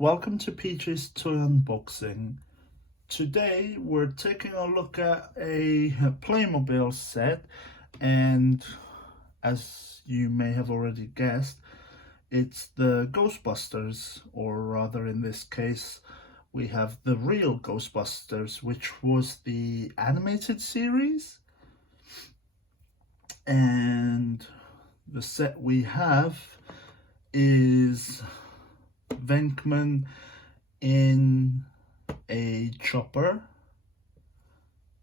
Welcome to Peach's Toy Unboxing. Today we're taking a look at a Playmobil set, and as you may have already guessed, it's the Ghostbusters, or rather in this case we have the real Ghostbusters, which was the animated series. And the set we have is Venkman in a chopper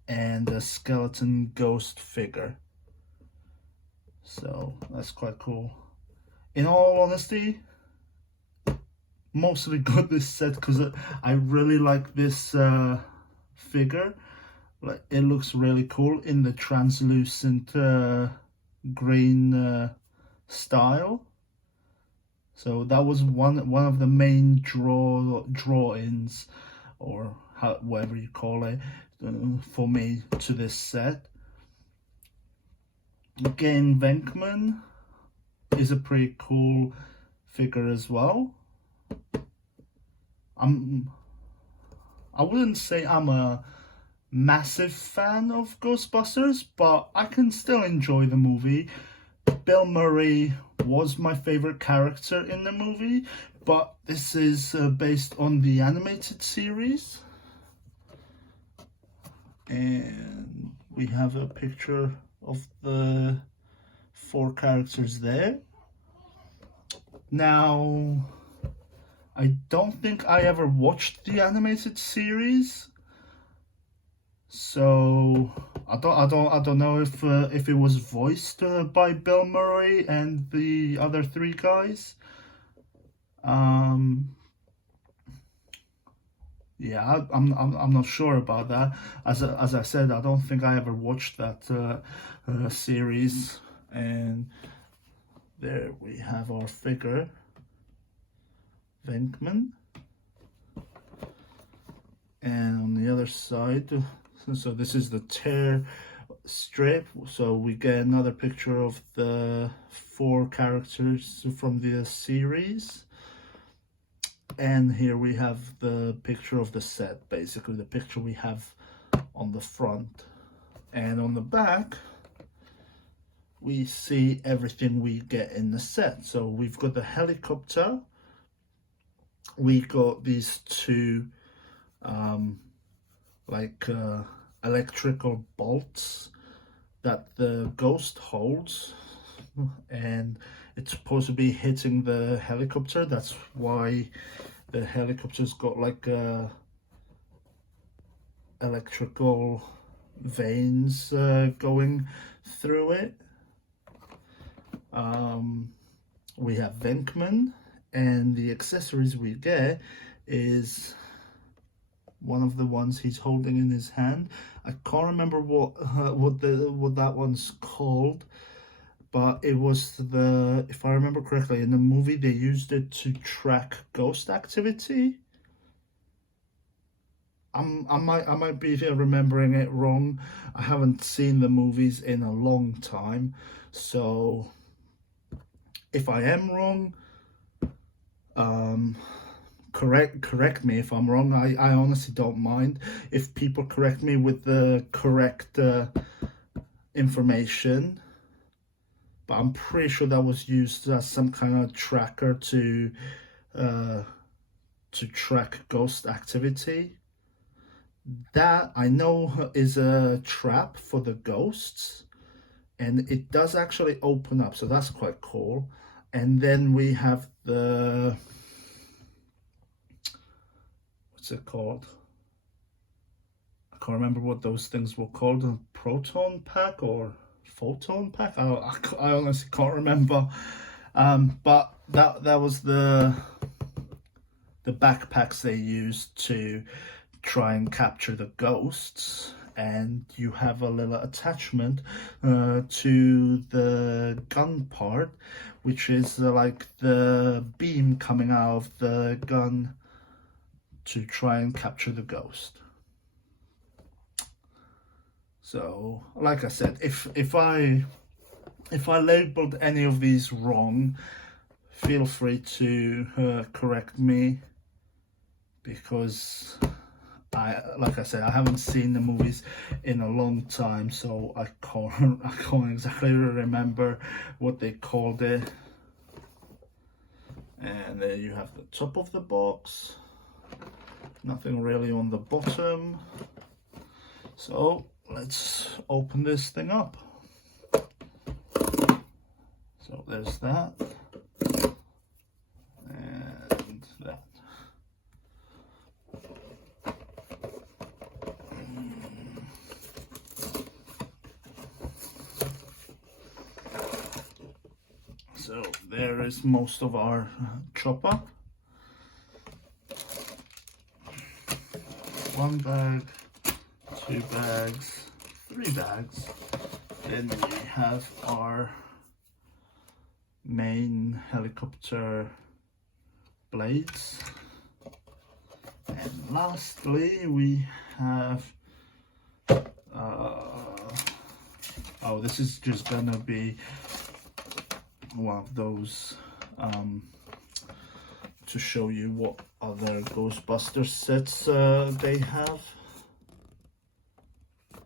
and a skeleton ghost figure. So that's quite cool. In all honesty, mostly got this set because I really like this figure. Like, it looks really cool in the translucent green style. So that was one of the main draw-ins, or whatever you call it, for me to this set. Again, Venkman is a pretty cool figure as well. I wouldn't say I'm a massive fan of Ghostbusters, but I can still enjoy the movie. Bill Murray was my favorite character in the movie, but this is based on the animated series. And we have a picture of the 4 characters there. Now, I don't think I ever watched the animated series, so I don't know if it was voiced by Bill Murray and the other 3 guys. Yeah, I'm not sure about that. As I said, I don't think I ever watched that series. And there we have our figure, Venkman. And on the other side, so this is the tear strip. So we get another picture of the 4 characters from the series. And here we have the picture of the set, basically the picture we have on the front. And on the back, we see everything we get in the set. So we've got the helicopter. We got these 2 electrical bolts that the ghost holds, and it's supposed to be hitting the helicopter. That's why the helicopter's got like electrical veins going through it. We have Venkman, and the accessories we get is one of the ones he's holding in his hand. I can't remember what that one's called, but it was if I remember correctly, in the movie they used it to track ghost activity. I might be remembering it wrong. I haven't seen the movies in a long time, so if I am wrong, correct me if I'm wrong. I honestly don't mind if people correct me with the correct information, but I'm pretty sure that was used as some kind of tracker to track ghost activity. That I know is a trap for the ghosts, and it does actually open up, so that's quite cool. And then we have the, what's it called? I can't remember what those things were called. A proton pack or photon pack? I honestly can't remember. But that was the backpacks they used to try and capture the ghosts. And you have a little attachment to the gun part, which is like the beam coming out of the gun to try and capture the ghost. So, like I said, if I labeled any of these wrong, feel free to correct me. because like I said, I haven't seen the movies in a long time, so I can't exactly remember what they called it. And there you have the top of the box. Nothing really on the bottom. So let's open this thing up. So there's that and that. So there is most of our chopper. One bag, 2 bags, 3 bags. Then we have our main helicopter blades. And lastly, we have, oh, this is just gonna be one of those to show you what other Ghostbusters sets they have.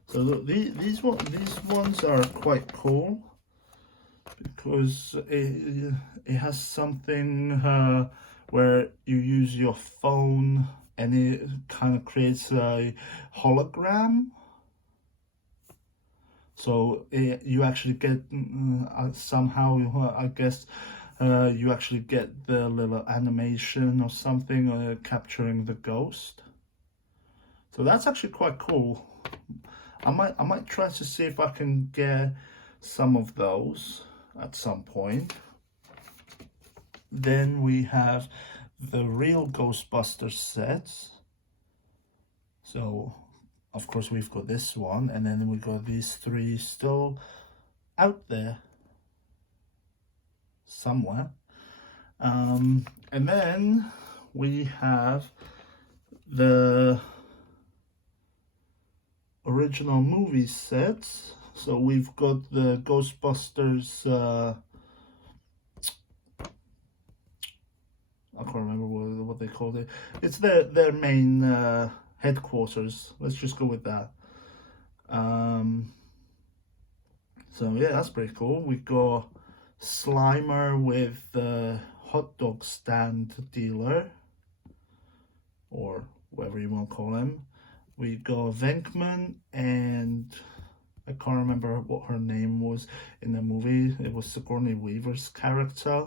So these ones are quite cool because it has something where you use your phone and it kind of creates a hologram. So you actually get somehow, I guess, you actually get the little animation or something capturing the ghost. So that's actually quite cool. I might try to see if I can get some of those at some point. Then we have the real Ghostbusters sets. So of course we've got this one, and then we got these 3 still out there somewhere. And then we have the original movie sets. So we've got the Ghostbusters, I can't remember what they called it. It's their main headquarters. Let's just go with that. So yeah, that's pretty cool. We got Slimer with the hot dog stand dealer, or whatever you want to call him. We got Venkman, and I can't remember what her name was in the movie. It was Sigourney Weaver's character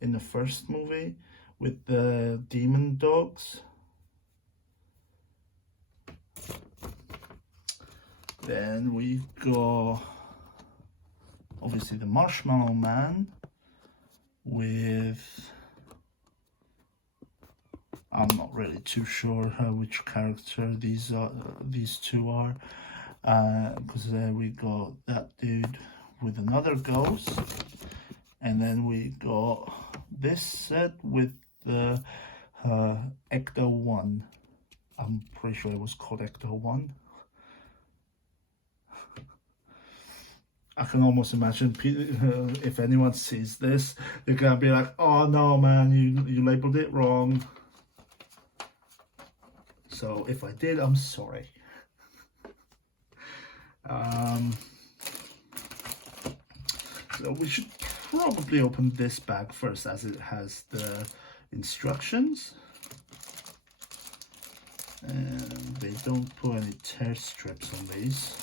in the first movie with the demon dogs. Then we've got obviously the Marshmallow Man with, I'm not really too sure which character these 2 are, because we got that dude with another ghost, and then we got this set with the Ecto-1. I'm pretty sure it was called Ecto-1. I can almost imagine if anyone sees this, they're gonna be like, "Oh no, man, you labeled it wrong." So if I did, I'm sorry. So we should probably open this bag first, as it has the instructions. And they don't put any tear strips on these,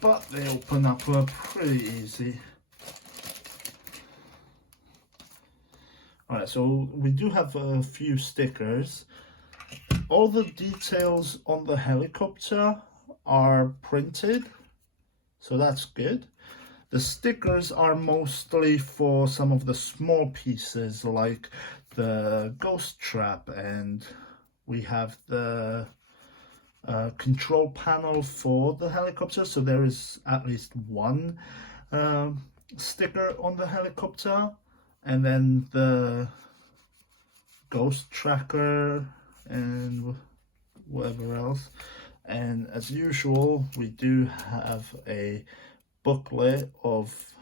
but they open up pretty easy. Alright, so we do have a few stickers. All the details on the helicopter are printed, so that's good. The stickers are mostly for some of the small pieces, like the ghost trap, and we have the control panel for the helicopter, so there is at least 1 sticker on the helicopter, and then the ghost tracker and whatever else. And as usual, we do have a booklet of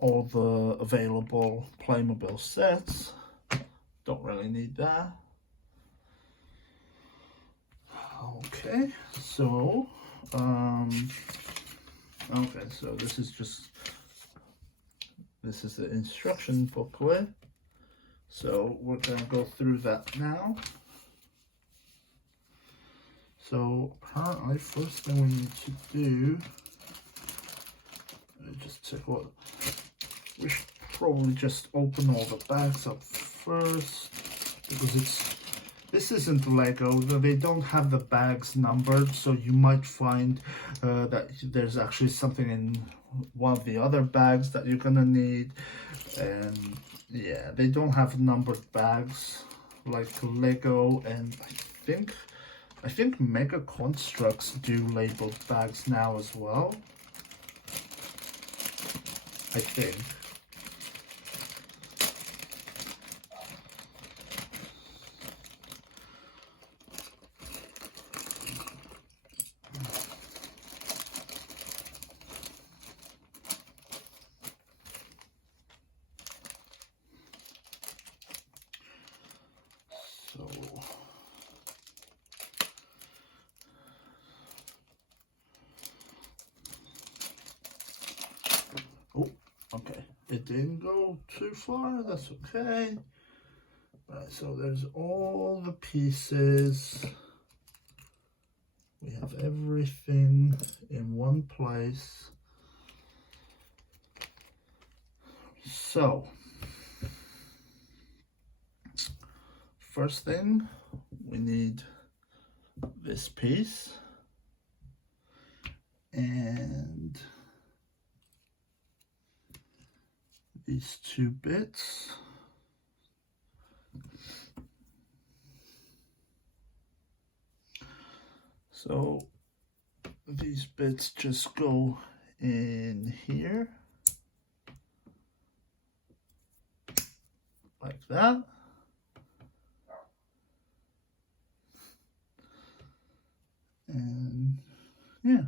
all the available Playmobil sets. Don't really need that. Okay, so okay, so this is the instruction booklet. So we're gonna go through that now. So apparently, first thing we need to do, just check what, we should probably just open all the bags up first, because this isn't Lego. They don't have the bags numbered, so you might find that there's actually something in one of the other bags that you're gonna need. And yeah, they don't have numbered bags like Lego, and I think Mega Constructs do labeled bags now as well. I think. Okay, it didn't go too far, that's okay. Right, so there's all the pieces. We have everything in one place. So, first thing, we need this piece. And these two bits. So these bits just go in here like that. And yeah,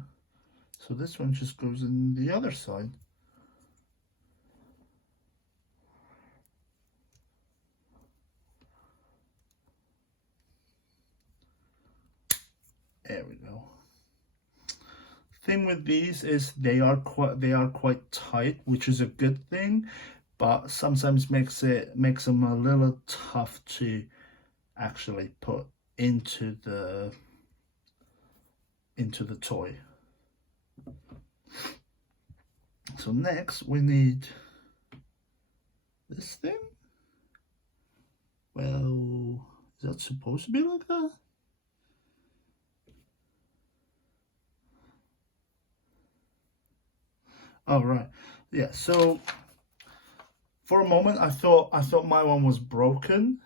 so this one just goes in the other side. There we go. Thing with these is they are quite tight, which is a good thing, but sometimes makes them a little tough to actually put into the toy. So next we need this thing. Well, is that supposed to be like that? Oh, right. Yeah, so for a moment I thought my one was broken,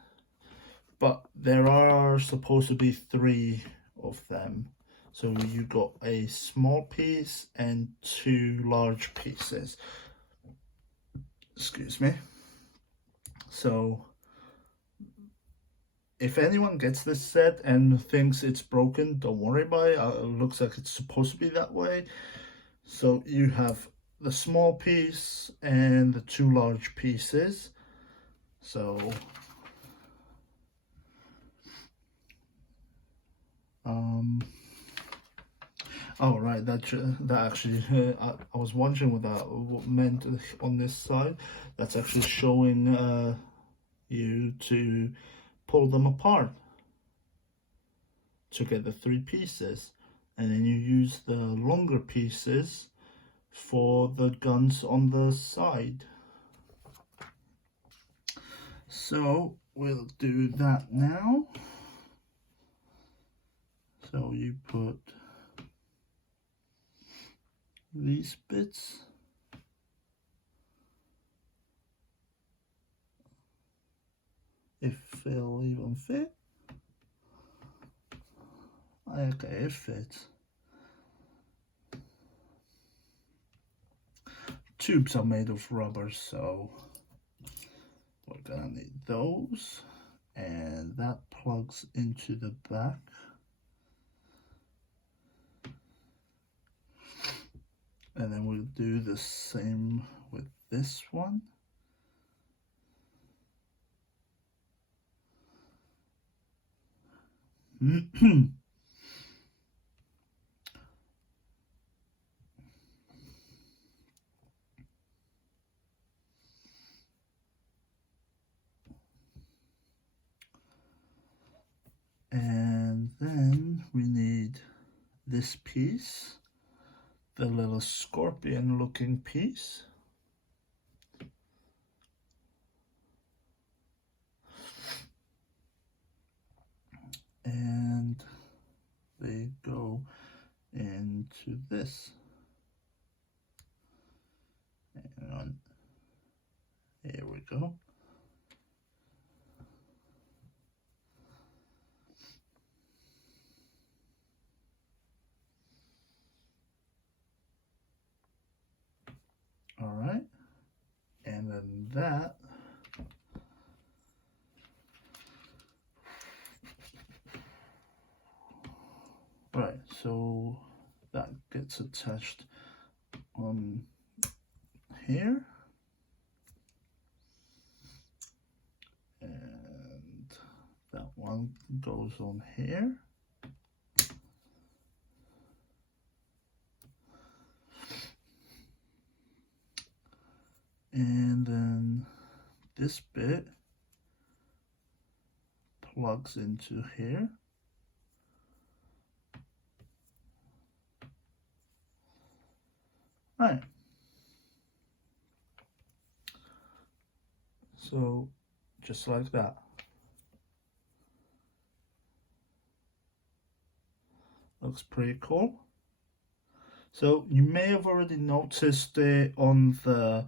but there are supposed to be 3 of them. So you got a small piece and 2 large pieces. Excuse me. So if anyone gets this set and thinks it's broken, don't worry about it. It looks like it's supposed to be that way. So you have the small piece and the 2 large pieces. So oh right, that actually I was wondering what that meant on this side. That's actually showing you to pull them apart to get the 3 pieces, and then you use the longer pieces for the guns on the side. So we'll do that now. So you put these bits if they'll even fit. Okay, it fits. Tubes are made of rubber, so we're gonna need those, and that plugs into the back. And then we'll do the same with this one. And then we need this piece, the little scorpion looking piece. And they go into this. Hang on. Here we go. All right, and then that right, so that gets attached on here, and that one goes on here. And then this bit plugs into here. Right. So just like that. Looks pretty cool. So you may have already noticed it on the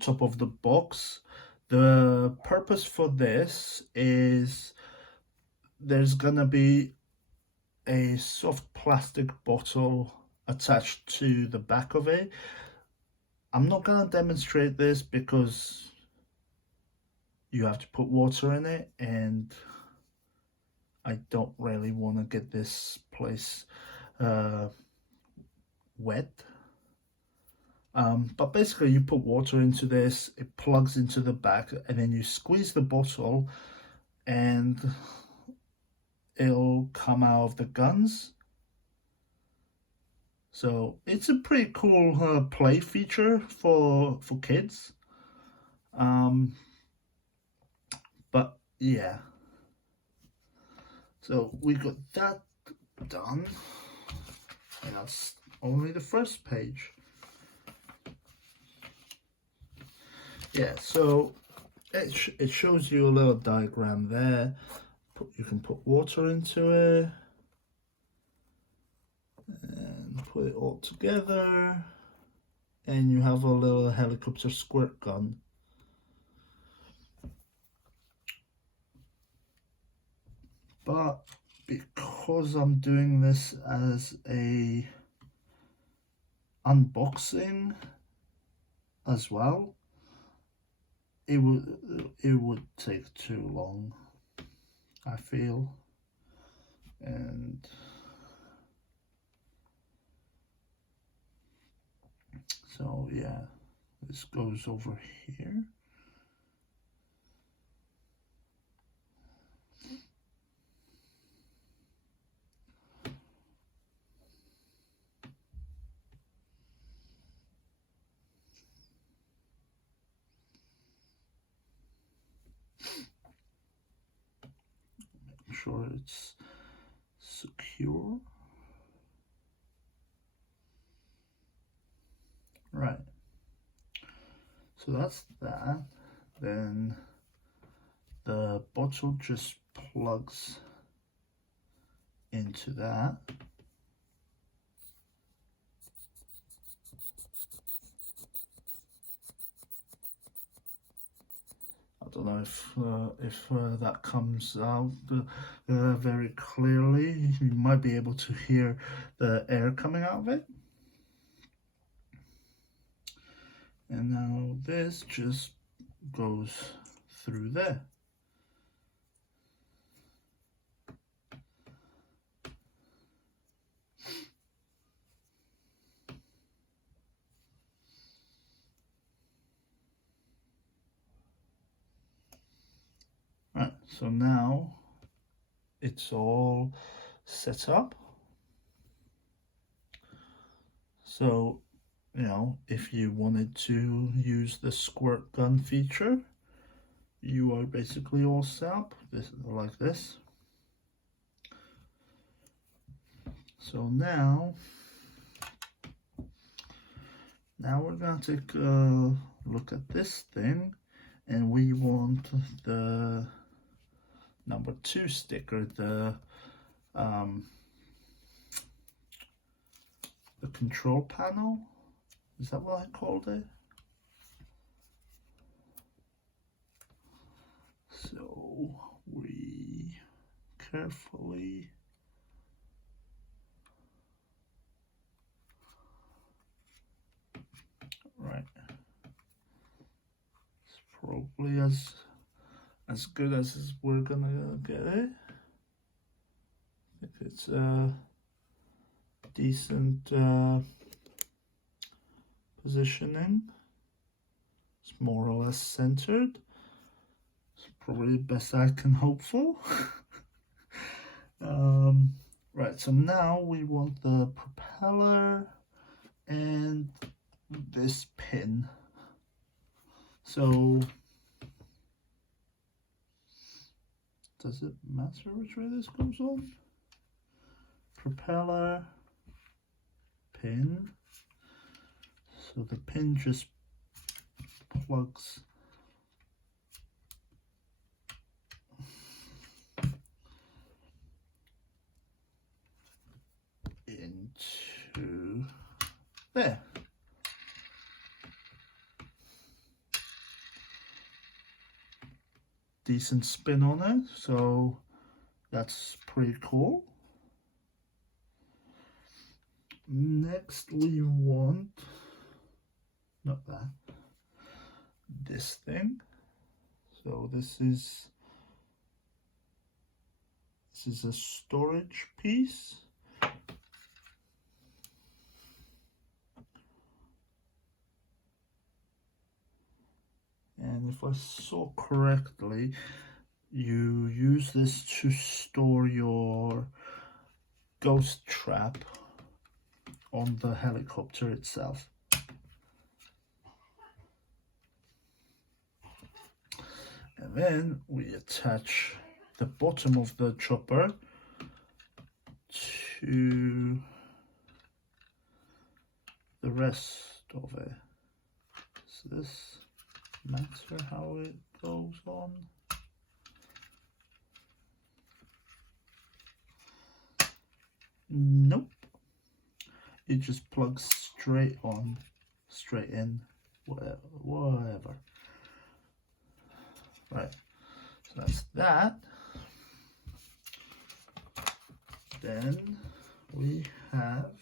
top of the box. The purpose for this is there's gonna be a soft plastic bottle attached to the back of it. I'm not gonna demonstrate this because you have to put water in it, and I don't really want to get this place wet. But basically you put water into this, it plugs into the back, and then you squeeze the bottle and it'll come out of the guns. So it's a pretty cool play feature for kids. But yeah, so we got that done, and that's only the first page. Yeah, so it shows you a little diagram there. You can put water into it and put it all together, and you have a little helicopter squirt gun. But because I'm doing this as a unboxing as well, it would take too long, I feel. And so yeah, this goes over here. Make sure it's secure. Right, so that's that. Then the bottle just plugs into that. I don't know if that comes out very clearly. You might be able to hear the air coming out of it. And now this just goes through there. Right, so now it's all set up. So, you know, if you wanted to use the squirt gun feature, you are basically all set up like this. So now we're gonna take a look at this thing, and we want the number 2 sticker, the control panel. Is that what I called it? So we carefully right. It's probably as good as we're gonna get it. I think it's a decent positioning. It's more or less centered. It's probably the best I can hope for. Right, so now we want the propeller and this pin. So does it matter which way this goes on? Propeller, pin. So the pin just plugs into there. Decent spin on it, so that's pretty cool. Next we want, not that, this thing. So this is a storage piece. And if I saw correctly, you use this to store your ghost trap on the helicopter itself. And then we attach the bottom of the chopper to the rest of it. Does this matter how it goes on? Nope. It just plugs straight on, straight in, whatever. Right, so that's that. Then we have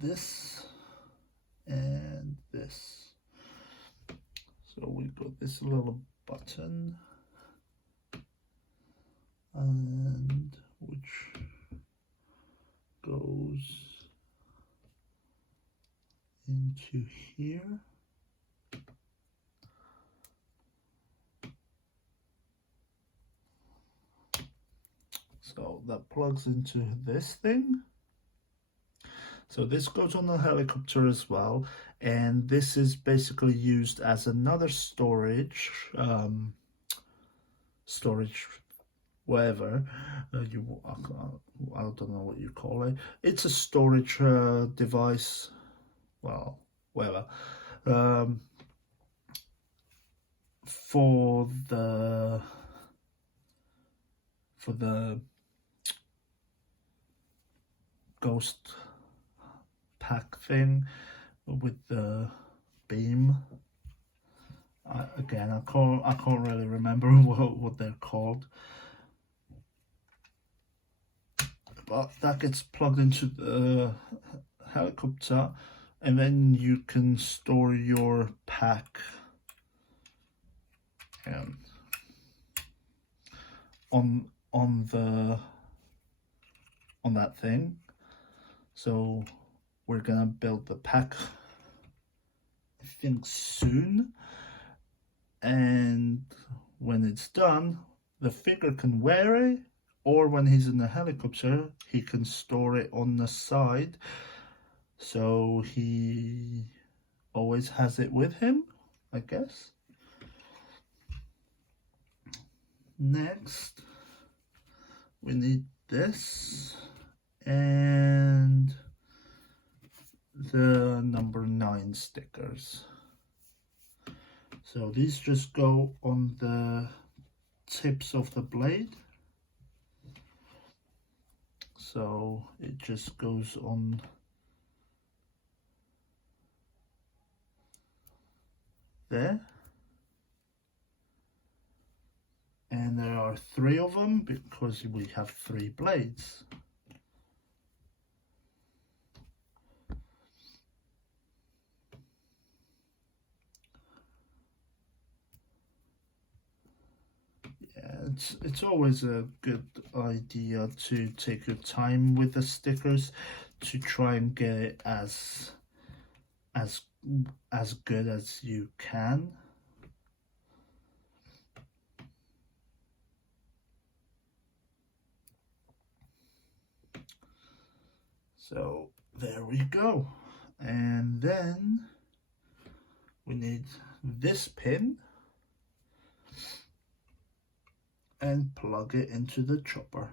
this and this. So we got this little button, and which goes into here. So that plugs into this thing. So this goes on the helicopter as well, and this is basically used as another storage, whatever I don't know what you call it. It's a storage device. Well, whatever. For the ghost pack thing with the beam. Again, I can't really remember what they're called, but that gets plugged into the helicopter, and then you can store your pack on that thing. So we're gonna build the pack, I think, soon, and when it's done, the figure can wear it, or when he's in the helicopter, he can store it on the side, so he always has it with him, I guess. Next, we need this and the number 9 stickers. So these just go on the tips of the blade. So it just goes on there. And there are 3 of them because we have 3 blades. It's always a good idea to take your time with the stickers to try and get it as good as you can. So there we go. And then we need this pin and plug it into the chopper.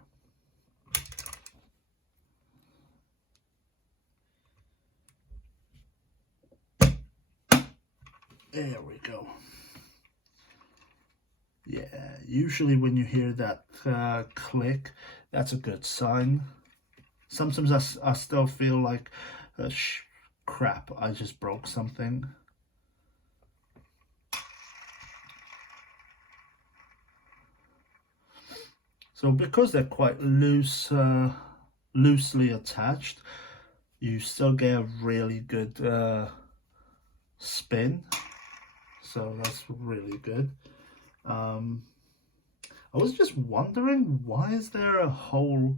There we go. Yeah, usually when you hear that click, that's a good sign. Sometimes I still feel like, crap, I just broke something. So because they're quite loosely attached, you still get a really good spin. So that's really good. I was just wondering, why is there a hole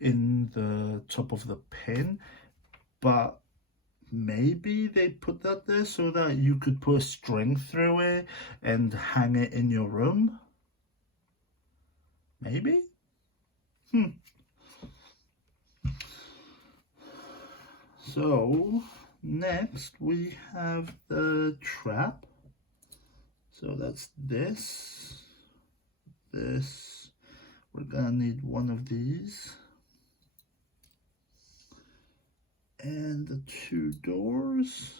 in the top of the pin? But maybe they put that there so that you could put a string through it and hang it in your room. Maybe? So next we have the trap. So that's this. We're gonna need one of these. And the 2 doors.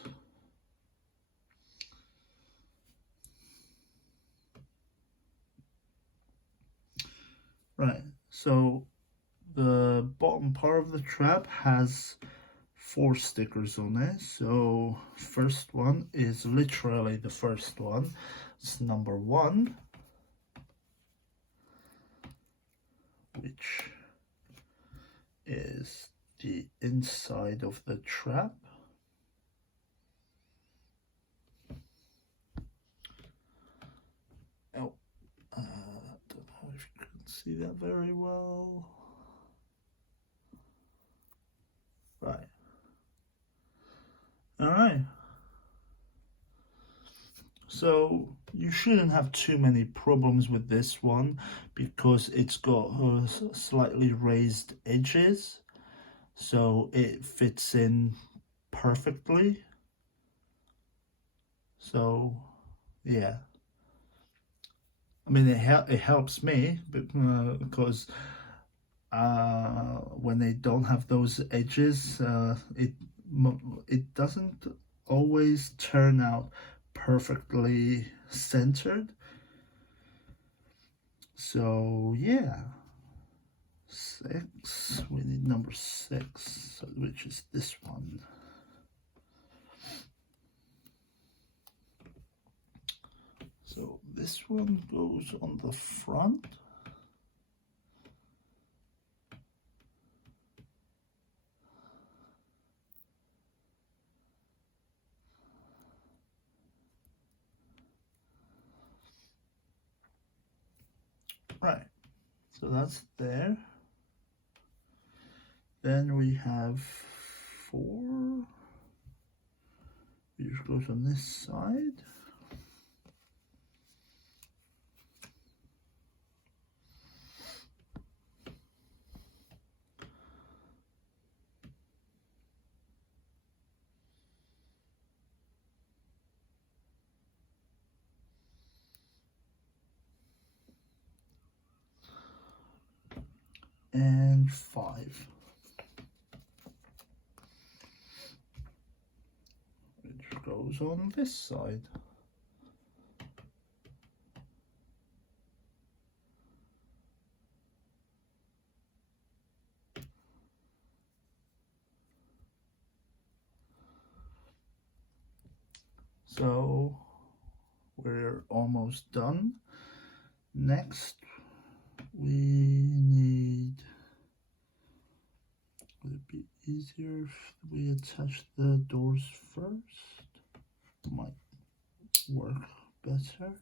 Right, so the bottom part of the trap has 4 stickers on it. So first one is literally the first one. It's number 1, which is the inside of the trap. Oh, I don't know if you can see that very well. Right. All right. So you shouldn't have too many problems with this one because it's got slightly raised edges, so it fits in perfectly. So yeah, I mean it helps me because when they don't have those edges, it doesn't always turn out perfectly centered. So yeah, 6, we need number 6, which is this one. So this one goes on the front. Right, so that's there. Then we have 4, which goes on this side. and 5. Which goes on this side. So we're almost done. Next, we need, would it be easier if we attach the doors first? Might work better.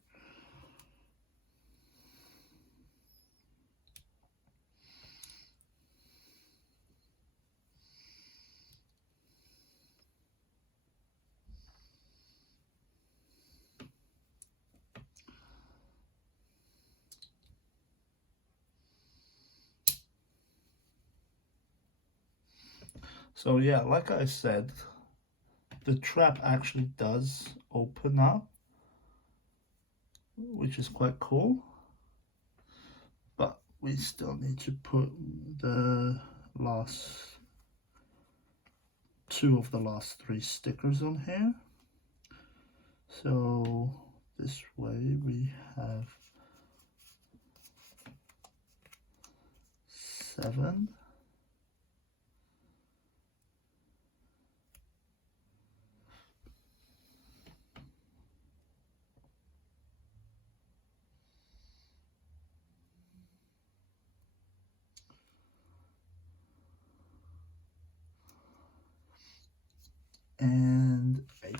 So yeah, like I said, the trap actually does open up, which is quite cool. But we still need to put the last 2 of the last 3 stickers on here. So this way we have 7. And 8.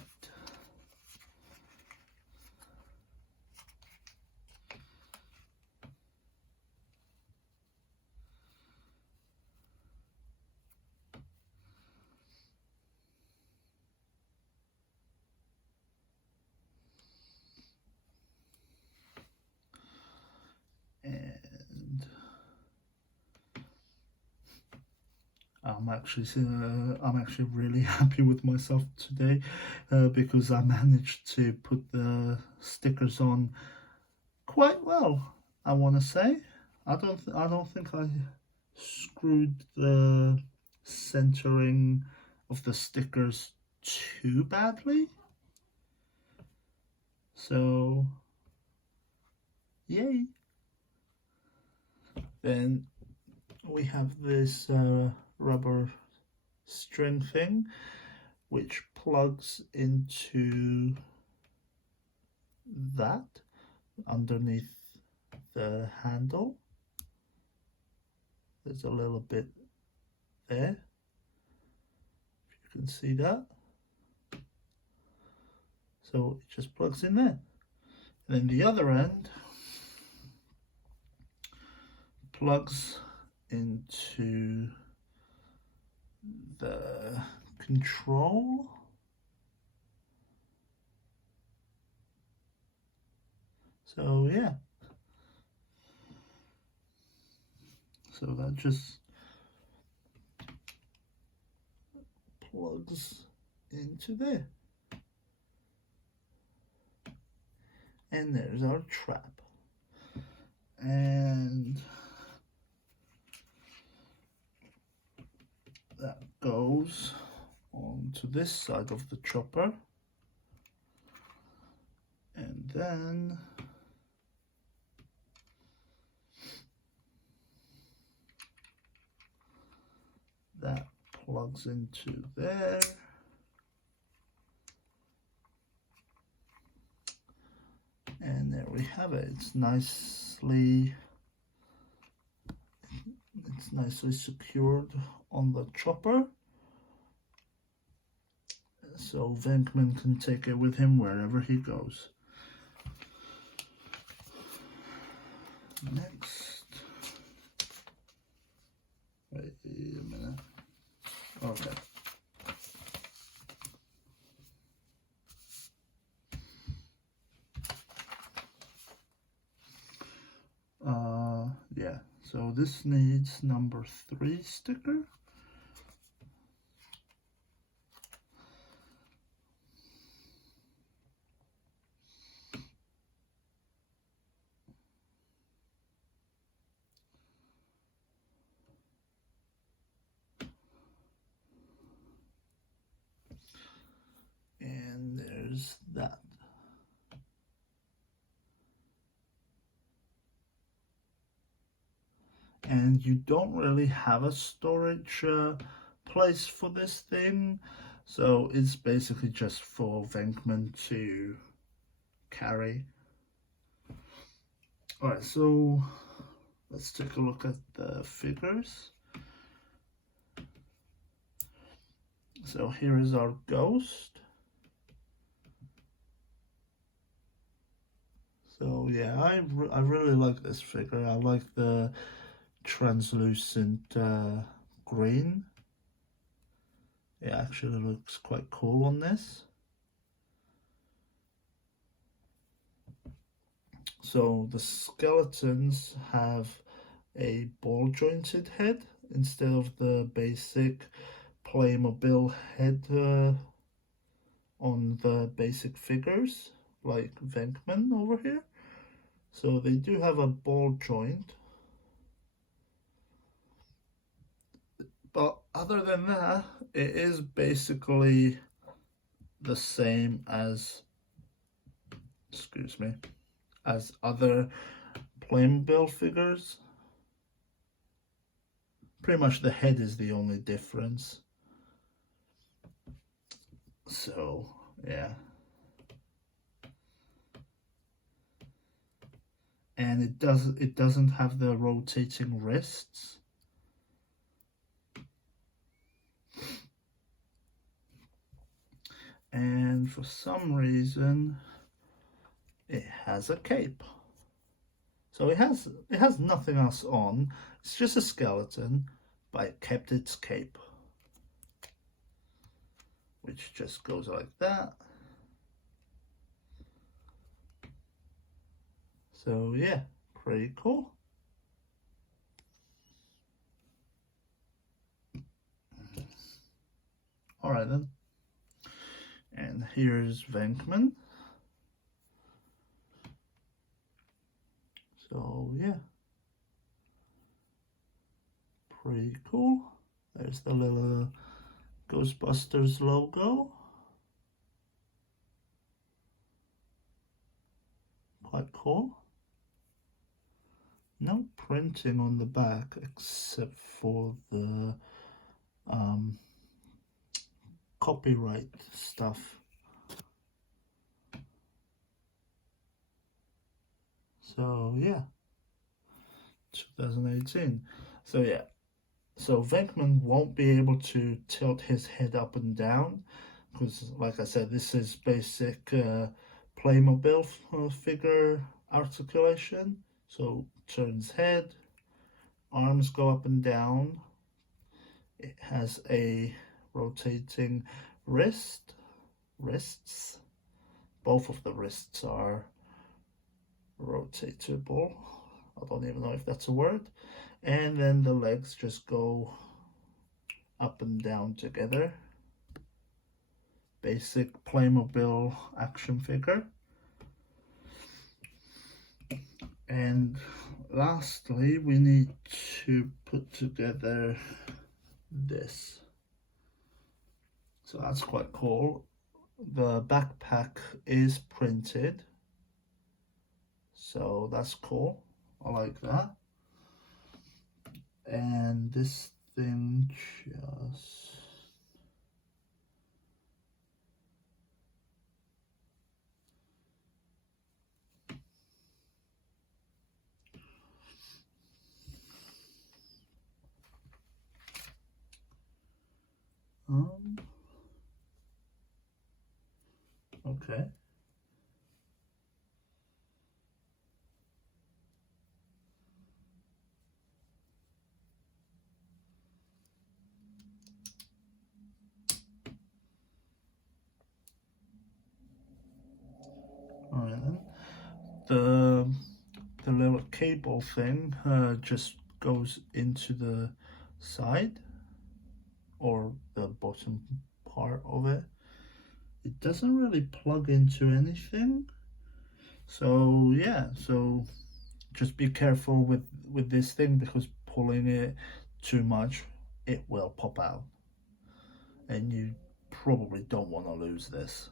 And I'm actually really happy with myself today because I managed to put the stickers on quite well. I want to say I don't think I screwed the centering of the stickers too badly. So yay. Then we have this rubber string thing which plugs into that underneath the handle. There's a little bit there, if you can see that. So it just plugs in there. And then the other end plugs into the control. So yeah. So that just plugs into there. And there's our trap. And that goes onto this side of the chopper. And then that plugs into there. And there we have it. It's nicely secured on the chopper, so Venkman can take it with him wherever he goes. Next, wait a minute. Okay. Yeah, so this needs number 3 sticker. there's that. And you don't really have a storage place for this thing, so it's basically just for Venkman to carry. Alright, so let's take a look at the figures. So here is our ghost. So yeah, I really like this figure. I like the translucent green. It actually looks quite cool on this. So the skeletons have a ball jointed head instead of the basic Playmobil head on the basic figures like Venkman over here. So they do have a ball joint. But other than that, it is basically the same as, excuse me, as other Playmobil figures. Pretty much the head is the only difference. So, yeah. And it doesn't have the rotating wrists. And for some reason it has a cape. So it has nothing else on. It's just a skeleton, but it kept its cape, which just goes like that. So yeah, pretty cool. All right then. And here's Venkman. So yeah, pretty cool. There's the little Ghostbusters logo. Quite cool. No printing on the back except for the copyright stuff. So yeah, 2018. So yeah, so Venkman won't be able to tilt his head up and down because, like I said, this is basic Playmobil figure articulation. So turns head, arms go up and down. It has a rotating wrists. Both of the wrists are rotatable. I don't even know if that's a word. And then the legs just go up and down together. Basic Playmobil action figure. And lastly, we need to put together this. So that's quite cool. The backpack is printed, so that's cool. I like that. And this thing just okay. All right then. The little cable thing just goes into the side or the bottom part of it. It doesn't really plug into anything. So yeah, so just be careful with this thing because pulling it too much, it will pop out. And you probably don't want to lose this.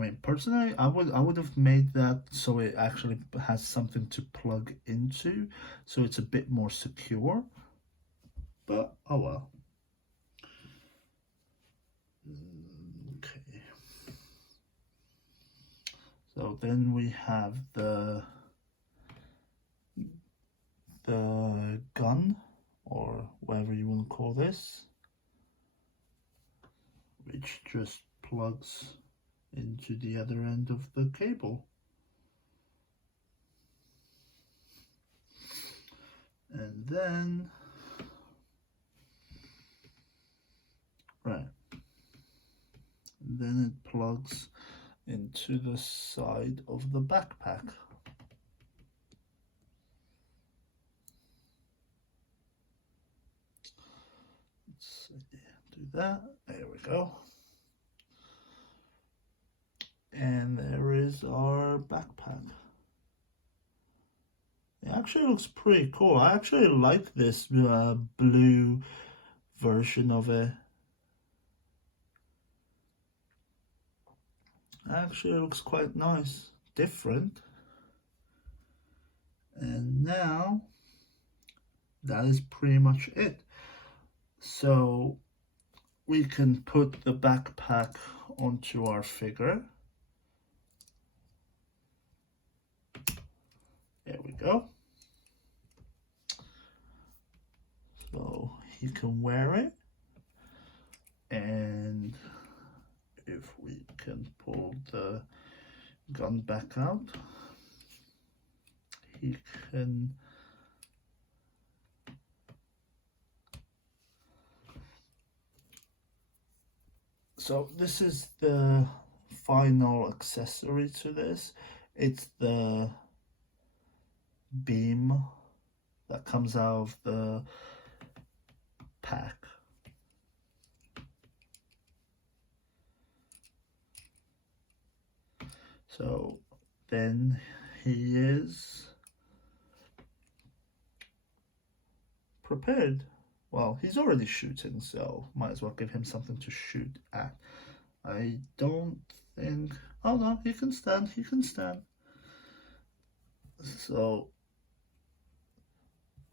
I mean, personally, I would have made that so it actually has something to plug into, so it's a bit more secure. But oh well. Okay. So then we have the gun, or whatever you want to call this, which just plugs into the other end of the cable. And then, right, and then it plugs into the side of the backpack. Let's do that. There we go. And there is our backpack. It actually looks pretty cool. I actually like this blue version of it. Actually looks quite nice, different. And now that is pretty much it. So we can put the backpack onto our figure. There we go. So he can wear it. And if we can pull the gun back out, he can so this is the final accessory to this. It's the beam that comes out of the pack. So then he is prepared. Well, he's already shooting, so might as well give him something to shoot at. I don't think... Oh no, he can stand, he can stand. So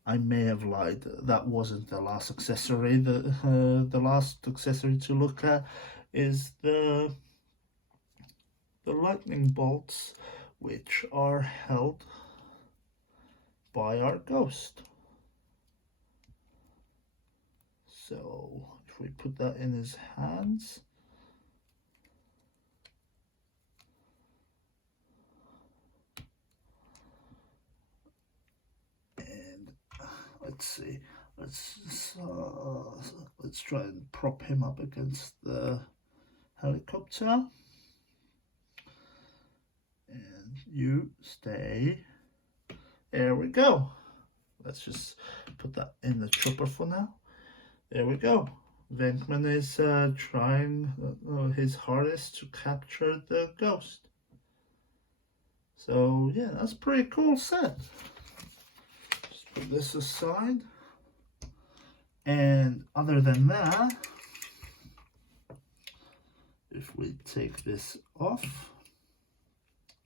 I may have lied. That wasn't the last accessory. The last accessory to look at is the lightning bolts, which are held by our ghost. So if we put that in his hands, and let's see, let's try and prop him up against the helicopter. And you stay. There we go. Let's just put that in the chopper for now. There we go. Venkman is trying his hardest to capture the ghost. So yeah, that's a pretty cool set. Just put this aside. And other than that, if we take this off,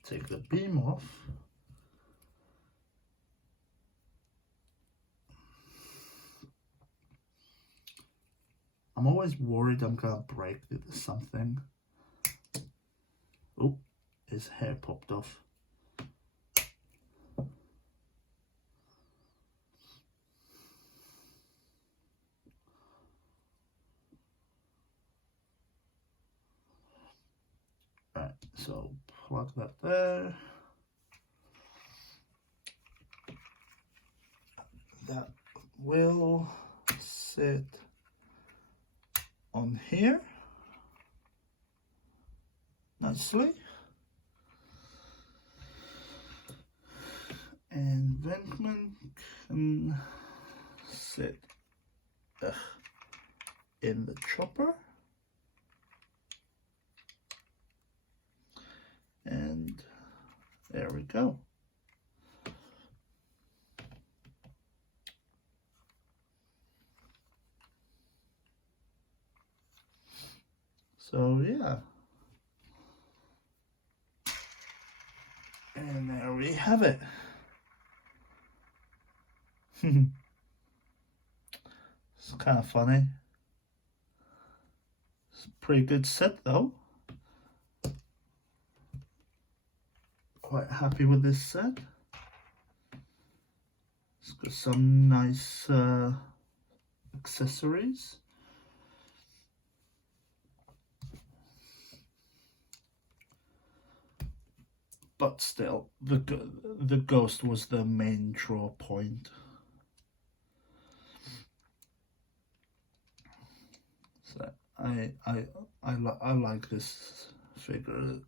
take the beam off, I'm always worried I'm gonna break something. Oh, his hair popped off. Right, so plug that there. That will sit on here nicely. And Venkman can sit in the chopper. And there we go. So yeah, have it. It's kind of funny. It's a pretty good set though. Quite happy with this set. It's got some nice accessories. But still, the ghost was the main draw point. So I like this figure.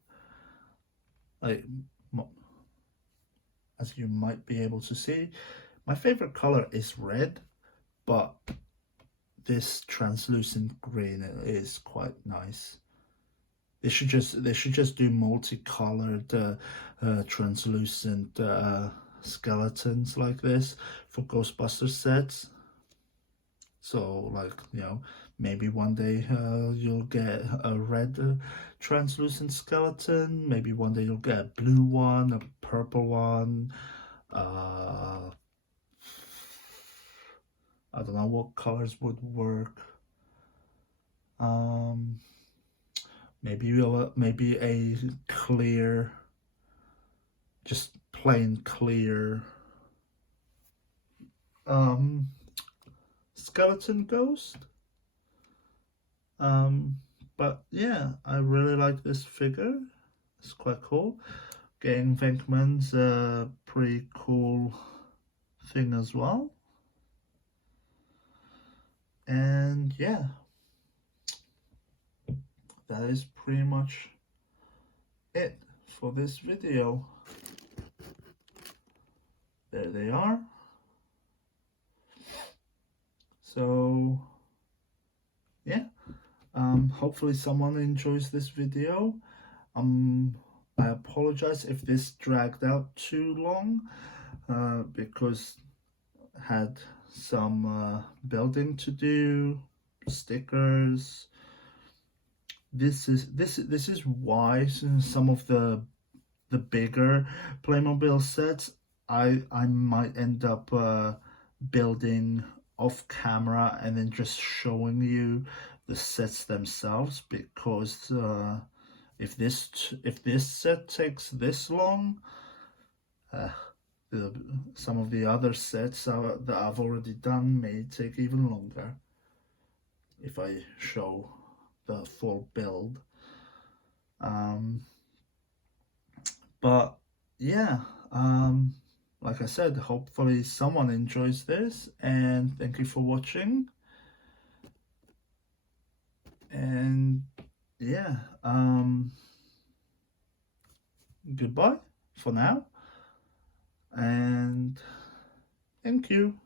As you might be able to see, my favorite color is red, but this translucent green is quite nice. They should just do multicolored translucent skeletons like this for Ghostbusters sets. So like, you know, maybe one day you'll get a red translucent skeleton, maybe one day you'll get a blue one, a purple one, I don't know what colors would work. Maybe a clear, just plain clear skeleton ghost. But yeah, I really like this figure. It's quite cool. Getting Venkman's a pretty cool thing as well. And yeah, that is pretty much it for this video. There they are. So yeah, hopefully someone enjoys this video. I apologize if this dragged out too long because I had some building to do, stickers. This is why some of the bigger Playmobil sets I might end up building off camera and then just showing you the sets themselves, because if this set takes this long, some of the other sets that I've already done may take even longer if I show the full build. But yeah, like I said, hopefully someone enjoys this, and thank you for watching. And yeah, goodbye for now, and thank you.